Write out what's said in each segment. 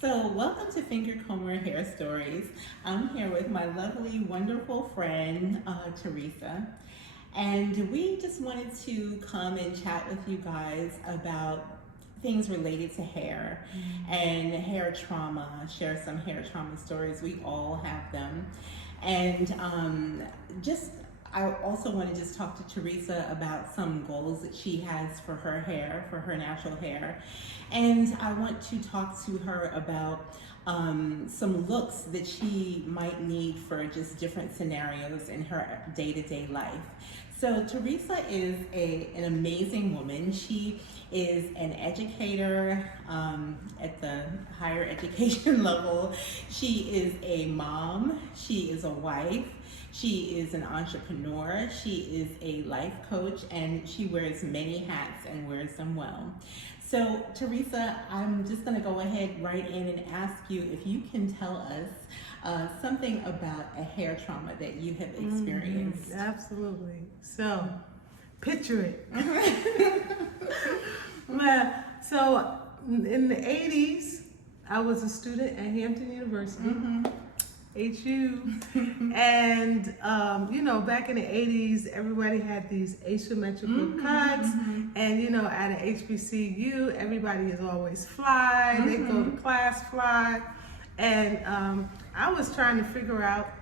So welcome to FINGERCOMBER Hair Stories. I'm here with my lovely, wonderful friend, Theresa. And we just wanted to come and chat with you guys about things related to hair and hair trauma, share some hair trauma stories. We all have them. And I also want to just talk to Theresa about some goals that she has for her hair, for her natural hair. And I want to talk to her about some looks that she might need for just different scenarios in her day-to-day life. So Theresa is an amazing woman. She is an educator at the higher education level. She is a mom. She is a wife. She is an entrepreneur, she is a life coach, and she wears many hats and wears them well. So Theresa, I'm just gonna go ahead right in and ask you if you can tell us something about a hair trauma that you have experienced. Absolutely. So, picture it. So, in the 80s, I was a student at Hampton University. HU, and you know, back in the 80s, everybody had these asymmetrical cuts, and you know, at an HBCU, everybody is always fly, they go to class fly, and I was trying to figure out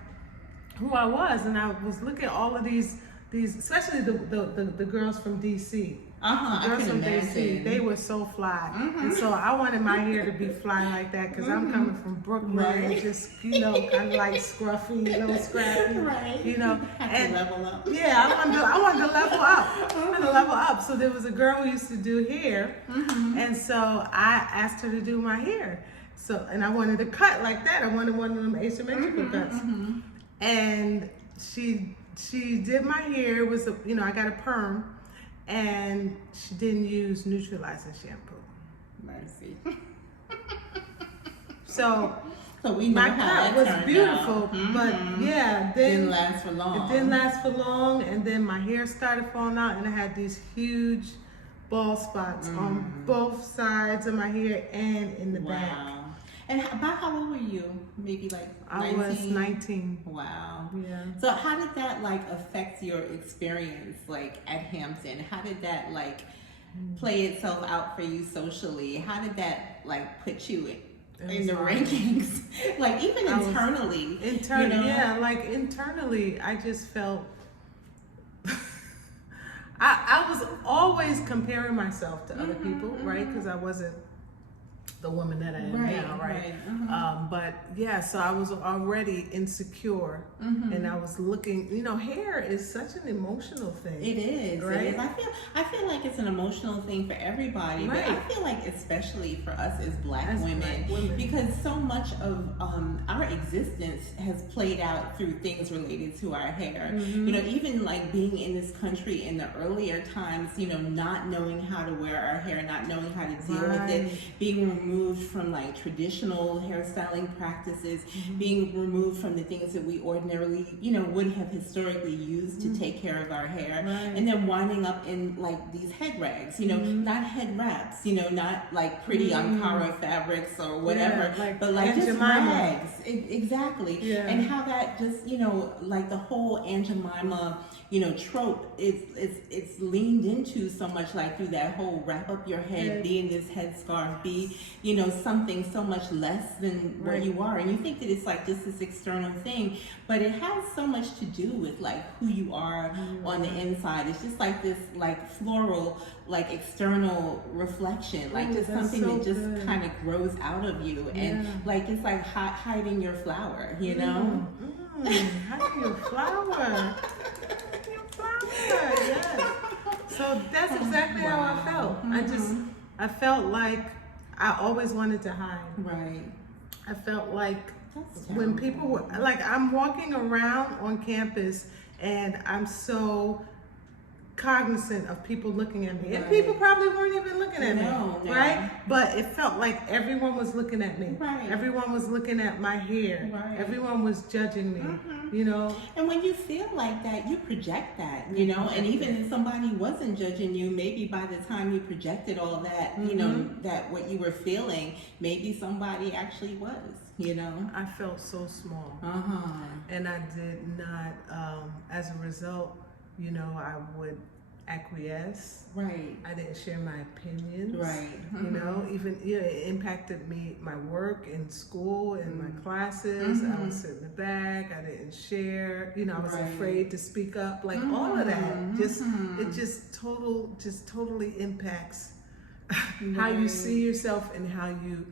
who I was, and I was looking at all of these, especially the girls from DC. I can imagine. They were so fly, and so I wanted my hair to be fly like that because I'm coming from Brooklyn, and just kind of like scruffy, scrappy, you know. And level up. Yeah, I wanted to level up. I wanted to level up. So there was a girl who used to do hair, and so I asked her to do my hair. So and I wanted to cut like that. I wanted one of them asymmetrical cuts, and she did my hair. It was I got a perm. And she didn't use neutralizing shampoo. Mercy. So we know my how cut was turned beautiful, out. but yeah, then didn't last for long. It didn't last for long, and then my hair started falling out, and I had these huge bald spots on both sides of my hair and in the back. And about how old were you? Maybe like 19? I was 19. Wow. Yeah. So how did that affect your experience at Hampton? How did that play itself out for you socially? How did that put you in the rankings? Even internally. Internally, I just felt I was always comparing myself to other people, right? Because I wasn't the woman that I am now, right? But yeah, so I was already insecure, and I was looking. Hair is such an emotional thing. It is, right? It is. I feel like it's an emotional thing for everybody, but I feel like especially for us as Black women, because so much of our existence has played out through things related to our hair. Even being in this country in the earlier times, not knowing how to wear our hair, not knowing how to deal with it, being removed from traditional hairstyling practices, being removed from the things that we ordinarily, would have historically used to take care of our hair, and then winding up in these head rags, not head wraps, not pretty Ankara fabrics or whatever, but just rags. Exactly. And how that just, the whole Aunt Jemima, trope, it's leaned into so much through that whole wrap up your head, be in this headscarf, be something so much less than what you are, and you think that it's just this external thing, but it has so much to do with who you are on the inside. It's just this floral external reflection, just something that just kind of grows out of you, and it's hiding your flower, hiding your flower. Yes. So that's exactly how I felt. I felt like I always wanted to hide. Right. I felt like when people were I'm walking around on campus and I'm so cognizant of people looking at me, and people probably weren't even looking at me, right? But it felt like everyone was looking at me. Everyone was looking at my hair. Everyone was judging me. you know. And when you feel like that, you project that, you know, and even if somebody wasn't judging you, maybe by the time you projected all that, you know, that what you were feeling, maybe somebody actually was, you know. I felt so small. And I did not, as a result, you know, I would acquiesce. Right. I didn't share my opinions. Right. You know, even it impacted me, my work in school and my classes. I would sit in the back. I didn't share. You know, I was afraid to speak up. Like all of that, just it just totally impacts how you see yourself and how you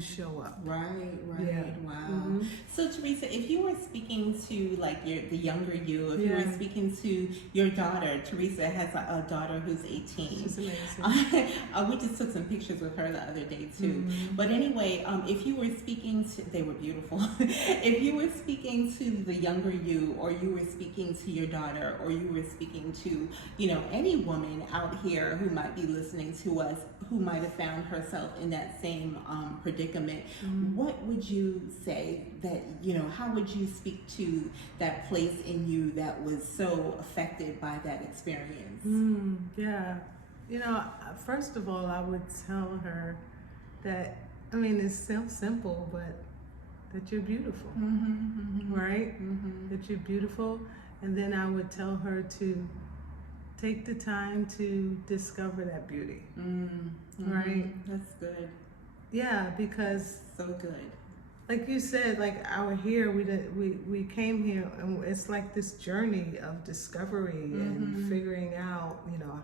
show up. Right. Yeah. Wow. So Theresa, if you were speaking to like the younger you, if you were speaking to your daughter, Theresa has a daughter who's 18. She's amazing. We just took some pictures with her the other day too. But anyway, if you were speaking to, they were beautiful. If you were speaking to the younger you, or you were speaking to your daughter, or you were speaking to, you know, any woman out here who might be listening to us, who might have found herself in that same predicament, what would you say that, you know, how would you speak to that place in you that was so affected by that experience? Yeah. You know, first of all, I would tell her that, I mean, it's so simple, but that you're beautiful, right? That you're beautiful. And then I would tell her to take the time to discover that beauty, right? That's good. Yeah, because so good. Like you said, like our here, we came here, and it's like this journey of discovery and figuring out, you know,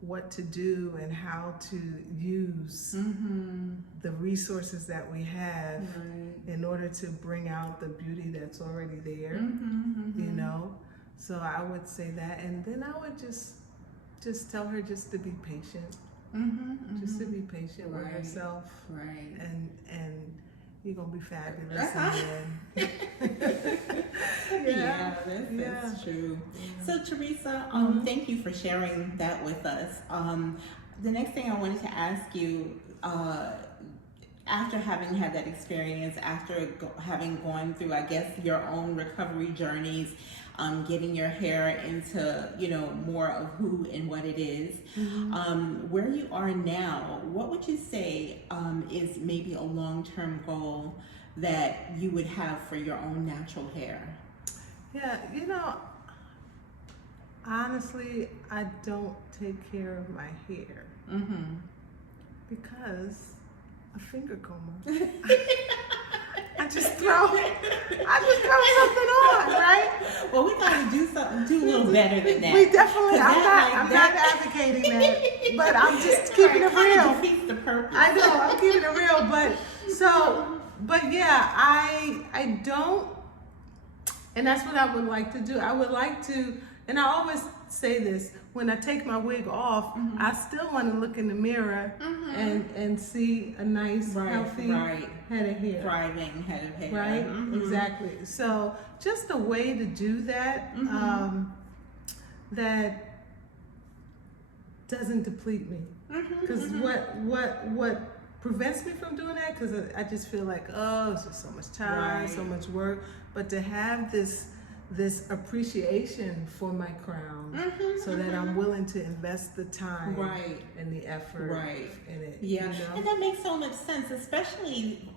what to do and how to use the resources that we have in order to bring out the beauty that's already there, you know. So I would say that, and then I would just tell her just to be patient. Just to be patient with herself, and you're gonna be fabulous. That's true. So Theresa, thank you for sharing that with us. The next thing I wanted to ask you, after having had that experience, after having gone through, I guess, your own recovery journeys, getting your hair into, you know, more of who and what it is, where you are now, what would you say is maybe a long-term goal that you would have for your own natural hair? Yeah, you know, honestly, I don't take care of my hair because a finger comber. I just throw something on, right? Well, we gotta do a little better than that. We definitely. I'm not advocating that, but I'm just keeping it real. Defeats the purpose. I know, I'm keeping it real, but yeah, I don't, and that's what I would like to do. I would like to, and I always say this, when I take my wig off, I still want to look in the mirror and see a nice, healthy head of hair. Thriving head of hair. Right? Exactly. So just a way to do that that doesn't deplete me. Because what prevents me from doing that, because I just feel like, oh, it's just so much time, so much work. But to have this appreciation for my crown, so that I'm willing to invest the time and the effort in it. Yeah, you know? And that makes so much sense, especially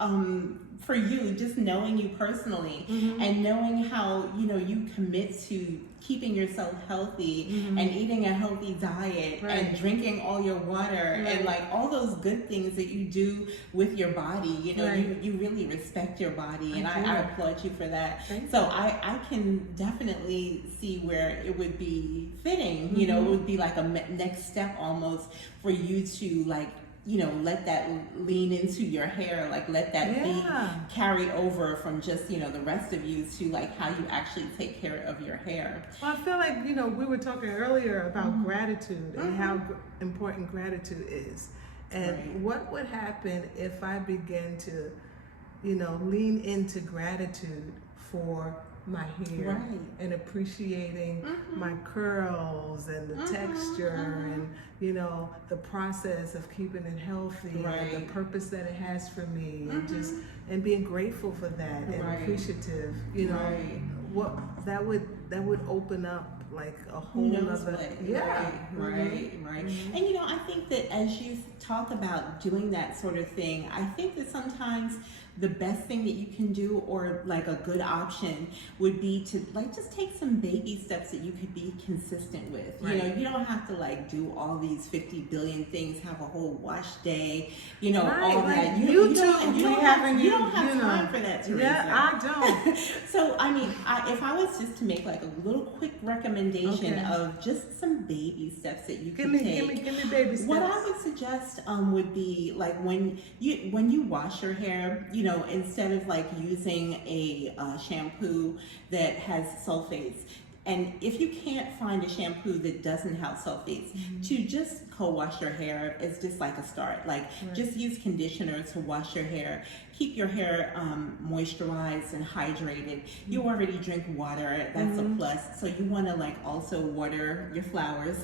for you, just knowing you personally and knowing how, you know, you commit to keeping yourself healthy and eating a healthy diet and drinking all your water and like all those good things that you do with your body. You know, you really respect your body, and I applaud you for that. So I can definitely see where it would be fitting, you know, it would be like a next step almost for you to, like, you know, let that lean into your hair, like let that be carry over from just, you know, the rest of you to like how you actually take care of your hair. Well, I feel like, you know, we were talking earlier about gratitude and how important gratitude is. And what would happen if I began to, you know, lean into gratitude for my hair and appreciating my curls and the texture and, you know, the process of keeping it healthy and the purpose that it has for me, and just and being grateful for that and appreciative, you know. what that would open up like a whole other, yeah, right. And you know, I think that as you talk about doing that sort of thing, I think that sometimes the best thing that you can do, or like a good option, would be to like just take some baby steps that you could be consistent with. You know, you don't have to like do all these 50 billion things, have a whole wash day, you know, all like that. You don't have time for that, Theresa. Yeah, I don't. So I mean, if I was just to make like a little quick recommendation of just some baby steps that you can take. Give me baby steps. What I would suggest would be like when you wash your hair, you know, instead of like using a shampoo that has sulfates, and if you can't find a shampoo that doesn't have sulfates, to just co-wash your hair is just like a start. Like just use conditioner to wash your hair. Keep your hair moisturized and hydrated. You already drink water, that's a plus. So you want to like also water your flowers,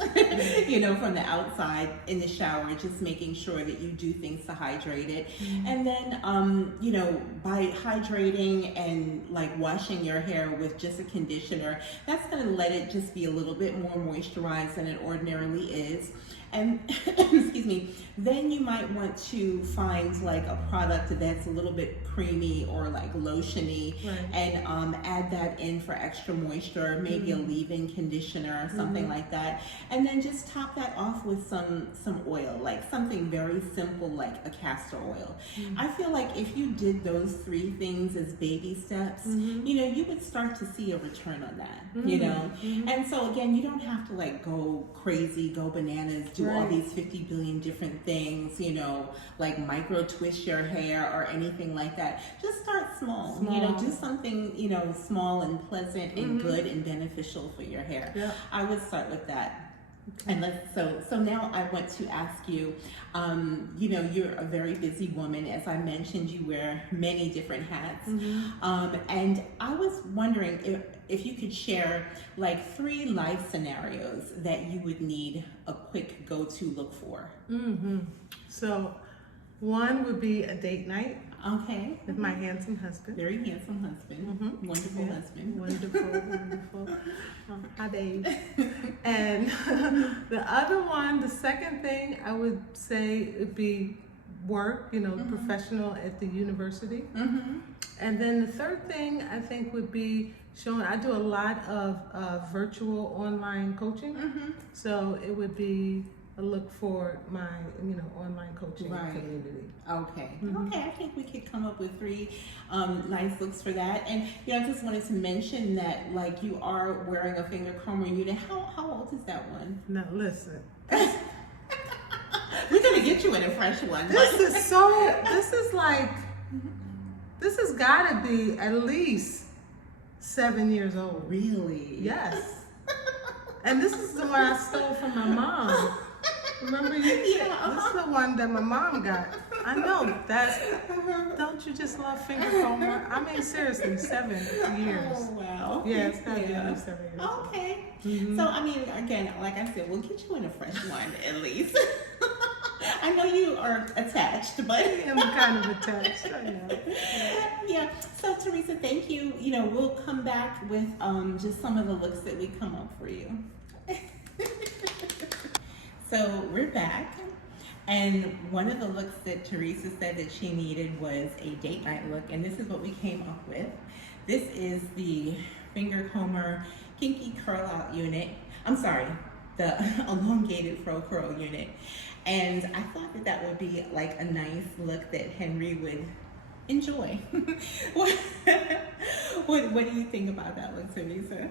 you know, from the outside in the shower, just making sure that you do things to hydrate it. And then, you know, by hydrating and like washing your hair with just a conditioner, that's going to let it just be a little bit more moisturized than it ordinarily is. And excuse me, then you might want to find like a product that's a little bit creamy or like lotiony, and add that in for extra moisture, maybe a leave-in conditioner or something like that. And then just top that off with some oil, like something very simple like a castor oil. I feel like if you did those 3 things as baby steps, you know, you would start to see a return on that, you know. And so again, you don't have to like go crazy, go bananas, do all these 50 billion different things, you know, like micro twist your hair or anything like that. Just start small. You know, do something, you know, small and pleasant and good and beneficial for your hair. I would start with that. And so now I want to ask you, you know, you're a very busy woman. As I mentioned, you wear many different hats. And I was wondering if you could share like 3 life scenarios that you would need a quick go-to look for. So one would be a date night. Okay. With my handsome husband. Very handsome husband. Wonderful husband. Wonderful. Hi, babe. And the other one, the second thing I would say would be work, you know, professional at the university. And then the third thing I think would be showing, I do a lot of virtual online coaching. So it would be a look for my, you know, online coaching community. Okay. Okay, I think we could come up with 3 nice looks for that. And you know, I just wanted to mention that like you are wearing a finger comber unit. How old is that one? No, listen. We're gonna get you in a fresh one. This has gotta be at least 7 years old. Really? Yes. And this is the one I stole from my mom. Remember you? This is the one that my mom got. I know, don't you just love finger comber? I mean, seriously, 7 years. Oh, wow. Yeah, it's gotta be at least 7 years. Okay. So, I mean, again, like I said, we'll get you in a fresh one at least. I know you are attached, but I'm kind of attached. I know. Yeah. So, Theresa, thank you. You know, we'll come back with just some of the looks that we come up for you. So we're back, and one of the looks that Theresa said that she needed was a date night look, and this is what we came up with. This is the FINGERCOMBER Kinky Curl Out unit. I'm sorry, the elongated fro curl unit. And I thought that that would be like a nice look that Henry would enjoy. What do you think about that look, Theresa?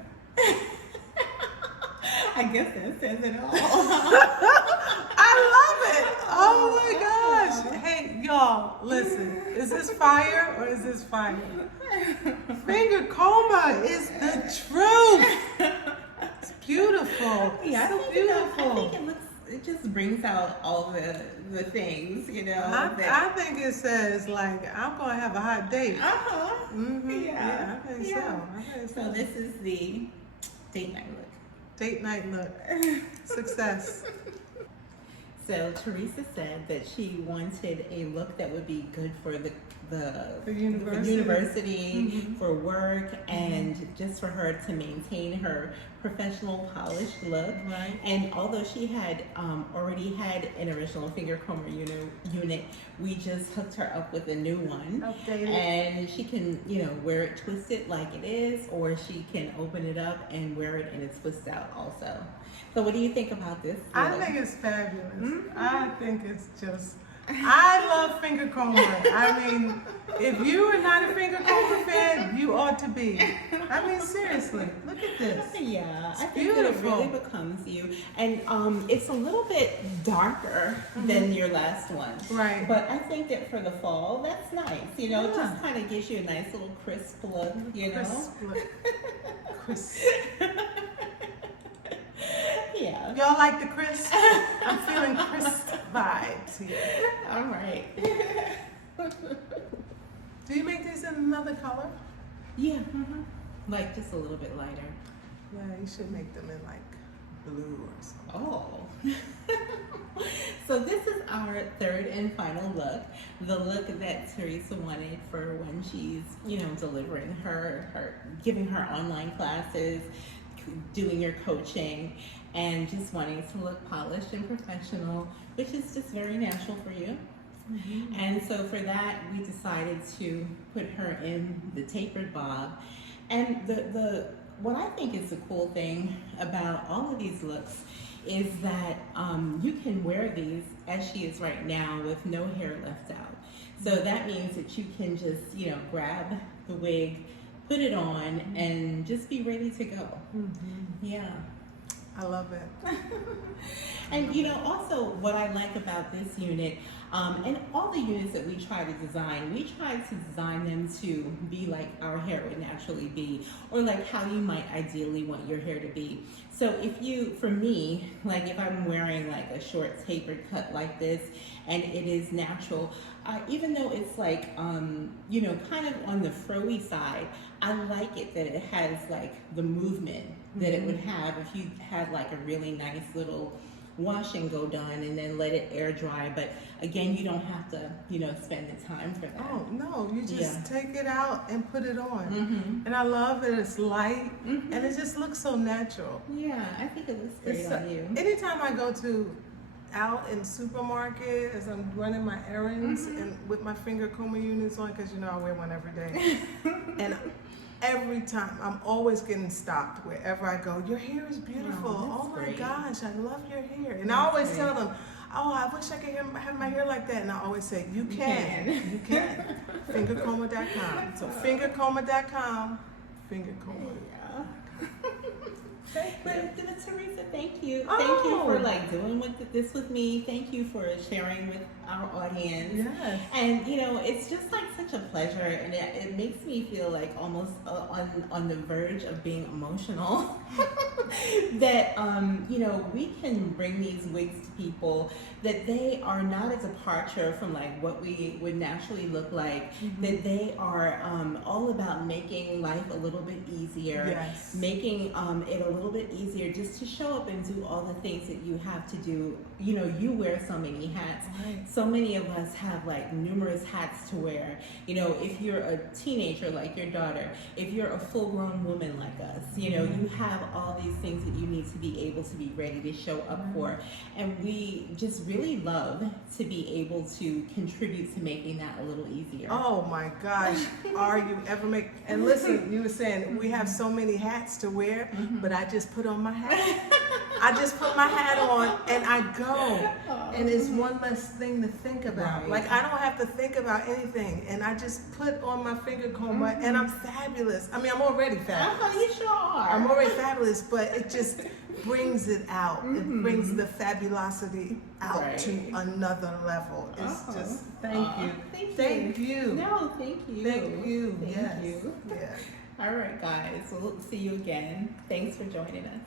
I guess that says it all. I love it. Oh my gosh. Hey, y'all, listen. Is this fire or is this fire? FINGERCOMBER is the truth. It's beautiful. Yeah, so beautiful. I think it just brings out all the things, you know. I think it says like, I'm gonna have a hot date. Yeah, I think so. So this is the date night look. Date night look. Success. So Theresa said that she wanted a look that would be good for the university, for work, and just for her to maintain her professional polished look. Right. And although she had already had an original finger comber unit, we just hooked her up with a new one. Updated. And she can, wear it twisted like it is, or she can open it up and wear it in a twist out also. So what do you think about this? I think it's fabulous. I think it's just, I love finger comber. I mean, if you are not a finger comber fan, you ought to be. I mean, seriously, look at this. Yeah, it's I think beautiful. that it really becomes you. And it's a little bit darker than your last one. Right. But I think that for the fall, that's nice. It just kind of gives you a nice little crisp look, Crisp look. Crisp. Yeah. Y'all like the crisp? I'm feeling crisp vibes here. All right. Do you make these in another color? Yeah. Like just a little bit lighter. Yeah, you should make them in like blue or something. Oh. So this is our third and final look. The look that Theresa wanted for when she's, delivering giving her online classes, doing your coaching, and just wanting to look polished and professional, which is just very natural for you. And so for that, we decided to put her in the tapered bob. And the what I think is the cool thing about all of these looks is that you can wear these as she is right now with no hair left out. So that means that you can just, grab the wig, put it on, and just be ready to go. Yeah. I love it. And also what I like about this unit, and all the units that we try to design, we try to design them to be like our hair would naturally be, or like how you might ideally want your hair to be. So for me, like if I'm wearing like a short tapered cut like this, and it is natural, even though it's like, kind of on the fro-y side, I like it that it has like the movement that it would have if you had like a really nice little wash and go done and then let it air dry. But again, you don't have to, spend the time for that. Oh, no, you just take it out and put it on. And I love that it's light and it just looks so natural. Yeah, I think it looks great on you. Anytime I go out in the supermarket as I'm running my errands and with my finger comber units on, because I wear one every day. And every time I'm always getting stopped wherever I go. Your hair is beautiful. Oh my gosh, I love your hair. And I always tell them, oh, I wish I could have my hair like that. And I always say, you can. You can. FINGERCOMBER.com. So FINGERCOMBER.com. FINGERCOMBER. But Theresa, thank you. Thank you for doing this with me. Thank you for sharing with our audience. Yes. And it's just like such a pleasure, and it makes me feel like almost on the verge of being emotional. That we can bring these wigs to people, that they are not a departure from like what we would naturally look like. That they are all about making life a little bit easier. Yes. Making it a little bit easier just to show up and do all the things that you have to do. You wear so many hats. Right. So many of us have like numerous hats to wear. If you're a teenager like your daughter, if you're a full-grown woman like us, you have all these things that you need to be able to be ready to show up for. And we just really love to be able to contribute to making that a little easier. Oh my gosh, are you ever and listen, you were saying we have so many hats to wear, but I just put on my hat. I just put my hat on and I go. And it's one less thing to think about. Right. Like I don't have to think about anything. And I just put on my finger comber and I'm fabulous. I mean, I'm already fabulous. You sure are. I'm already fabulous, but it just brings it out. It brings the fabulosity out to another level. It's just, thank you. Thank you. No, thank you. Thank you. Thank Yes. you. Yeah. All right, guys. We'll see you again. Thanks for joining us.